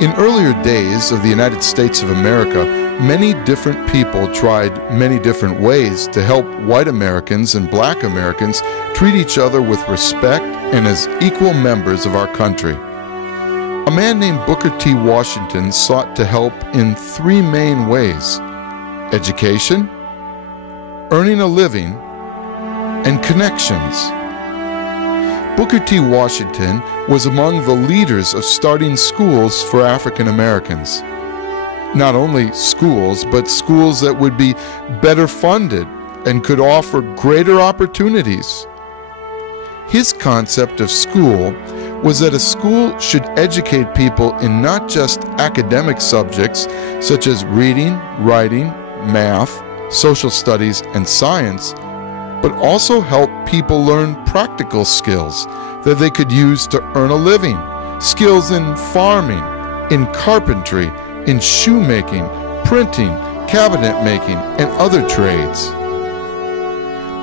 In earlier days of the United States of America, many different people tried many different ways to help white Americans and black Americans treat each other with respect and as equal members of our country. A man named Booker T. Washington sought to help in three main ways: education, earning a living, and connections. Booker T. Washington was among the leaders of starting schools for African Americans. Not only schools, but schools that would be better funded and could offer greater opportunities. His concept of school was that a school should educate people in not just academic subjects such as reading, writing, math, social studies, and science, but also help people learn practical skills that they could use to earn a living, skills in farming, in carpentry, in shoemaking, printing, cabinet making, and other trades.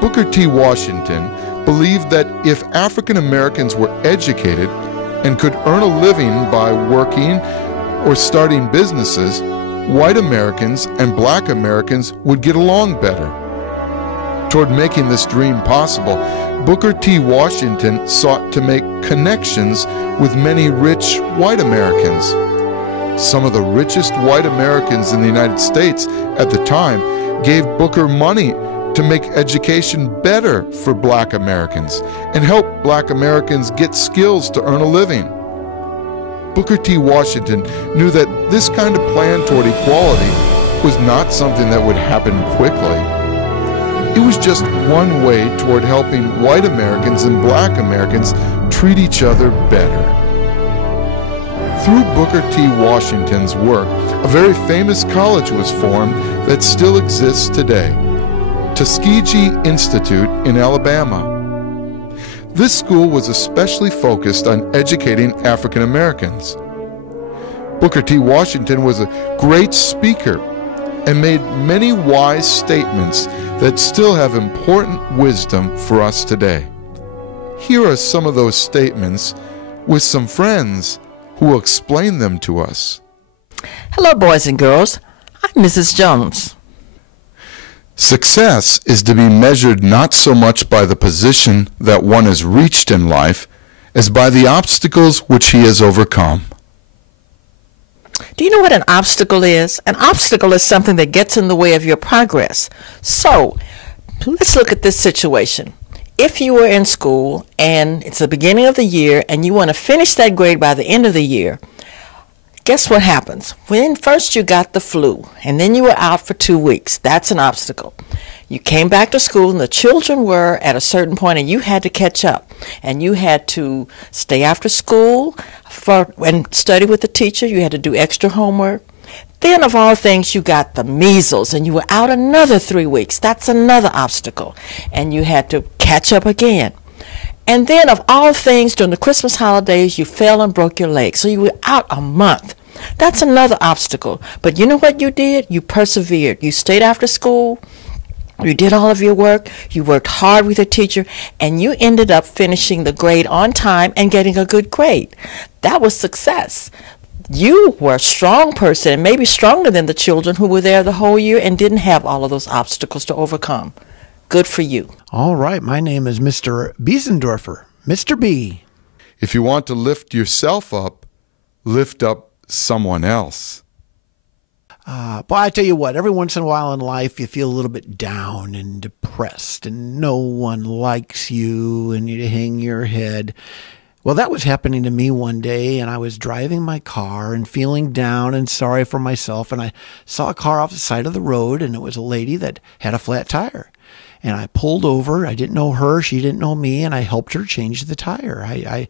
Booker T. Washington believed that if African Americans were educated and could earn a living by working or starting businesses, white Americans and black Americans would get along better. Toward making this dream possible, Booker T. Washington sought to make connections with many rich white Americans. Some of the richest white Americans in the United States at the time gave Booker money to make education better for black Americans and help black Americans get skills to earn a living. Booker T. Washington knew that this kind of plan toward equality was not something that would happen quickly. It was just one way toward helping white Americans and black Americans treat each other better. Through Booker T. Washington's work, a very famous college was formed that still exists today, Tuskegee Institute in Alabama. This school was especially focused on educating African Americans. Booker T. Washington was a great speaker and made many wise statements that still have important wisdom for us today. Here are some of those statements with some friends who will explain them to us. Hello, boys and girls. I'm Mrs. Jones. Success is to be measured not so much by the position that one has reached in life as by the obstacles which he has overcome. Do you know what an obstacle is? An obstacle is something that gets in the way of your progress. So, let's look at this situation. If you were in school and it's the beginning of the year and you want to finish that grade by the end of the year, guess what happens? When first you got the flu and then you were out for 2 weeks. That's an obstacle. You came back to school and the children were at a certain point and you had to catch up. And you had to stay after school and study with the teacher. You had to do extra homework. Then of all things, you got the measles and you were out another 3 weeks. That's another obstacle. And you had to catch up again. And then of all things, during the Christmas holidays, you fell and broke your leg. So you were out a month. That's another obstacle. But you know what you did? You persevered. You stayed after school. You did all of your work. You worked hard with your teacher. And you ended up finishing the grade on time and getting a good grade. That was success. You were a strong person, and maybe stronger than the children who were there the whole year and didn't have all of those obstacles to overcome. Good for you. All right. My name is Mr. Biesendorfer, Mr. B. If you want to lift yourself up, lift up someone else. Boy, I tell you what, every once in a while in life, you feel a little bit down and depressed, and no one likes you, and you hang your head. Well, that was happening to me one day, and I was driving my car and feeling down and sorry for myself, and I saw a car off the side of the road, and it was a lady that had a flat tire. And I pulled over. I didn't know her. She didn't know me, and I helped her change the tire. I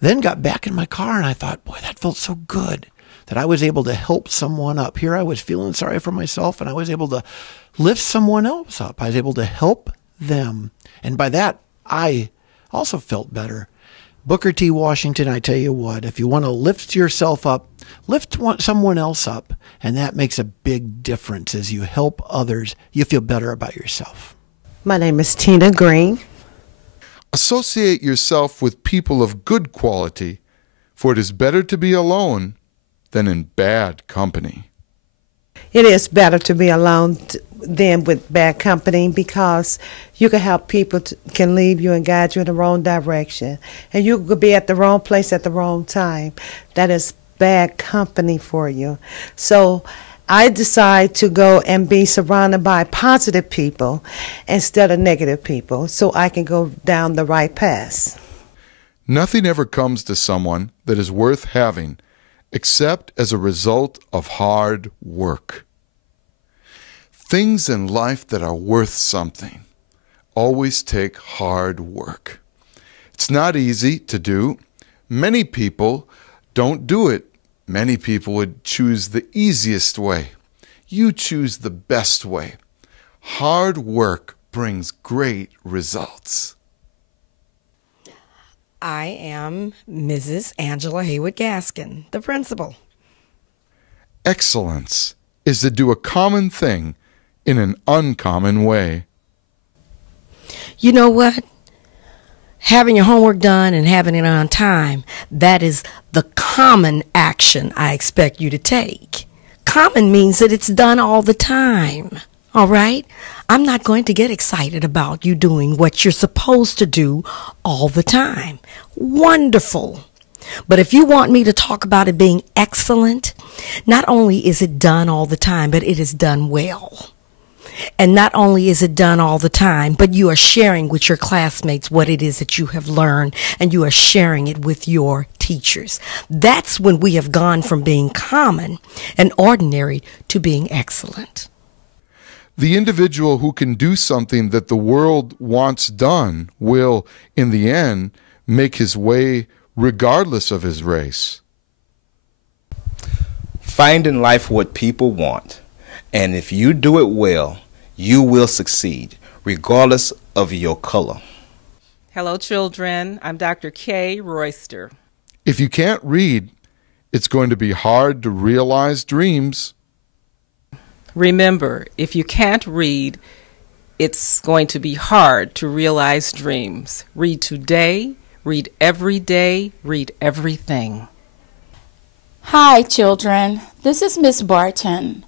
then got back in my car, and I thought, boy, that felt so good that I was able to help someone up. Here I was feeling sorry for myself, and I was able to lift someone else up. I was able to help them. And by that, I also felt better. Booker T. Washington, I tell you what, if you want to lift yourself up, lift someone else up, and that makes a big difference. As you help others, you feel better about yourself. My name is Tina Green. Associate yourself with people of good quality, for it is better to be alone than in bad company. It is better to be alone than with bad company because you can help people, can lead you and guide you in the wrong direction. And you could be at the wrong place at the wrong time. That is bad company for you. So I decide to go and be surrounded by positive people instead of negative people so I can go down the right path. Nothing ever comes to someone that is worth having except as a result of hard work. Things in life that are worth something always take hard work. It's not easy to do. Many people don't do it. Many people would choose the easiest way. You choose the best way. Hard work brings great results. I am Mrs. Angela Haywood Gaskin, the principal. Excellence is to do a common thing in an uncommon way. You know what? Having your homework done and having it on time, that is the common action I expect you to take. Common means that it's done all the time. All right? I'm not going to get excited about you doing what you're supposed to do all the time. Wonderful. But if you want me to talk about it being excellent, not only is it done all the time, but it is done well. And not only is it done all the time, but you are sharing with your classmates what it is that you have learned, and you are sharing it with your teachers. That's when we have gone from being common and ordinary to being excellent. The individual who can do something that the world wants done will, in the end, make his way regardless of his race. Find in life what people want, and if you do it well, you will succeed, regardless of your color. Hello, children. I'm Dr. Kay Royster. If you can't read, it's going to be hard to realize dreams. Remember, if you can't read, it's going to be hard to realize dreams. Read today, read every day, read everything. Hi, children. This is Miss Barton.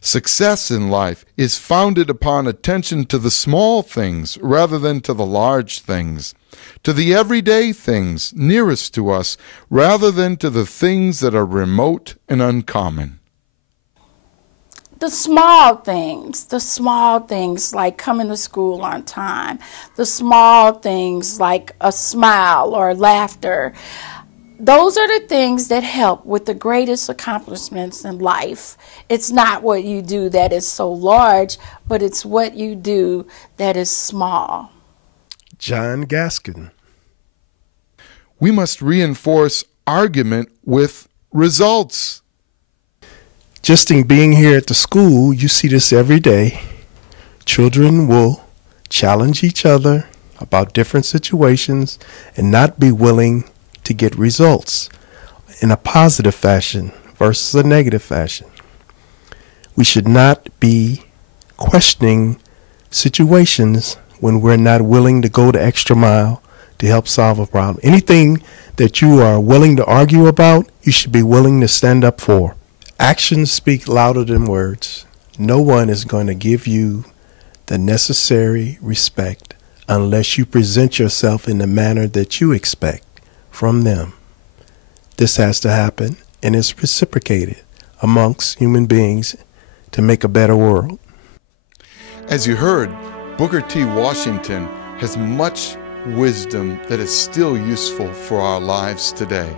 Success in life is founded upon attention to the small things rather than to the large things, to the everyday things nearest to us rather than to the things that are remote and uncommon. The small things like coming to school on time, the small things like a smile or laughter. Those are the things that help with the greatest accomplishments in life. It's not what you do that is so large, but it's what you do that is small. John Gaskin. We must reinforce argument with results. Just in being here at the school, you see this every day. Children will challenge each other about different situations and not be willing to get results in a positive fashion versus a negative fashion. We should not be questioning situations when we're not willing to go the extra mile to help solve a problem. Anything that you are willing to argue about, you should be willing to stand up for. Actions speak louder than words. No one is going to give you the necessary respect unless you present yourself in the manner that you expect from them. This has to happen, and it's reciprocated amongst human beings to make a better world. As you heard, Booker T. Washington has much wisdom that is still useful for our lives today.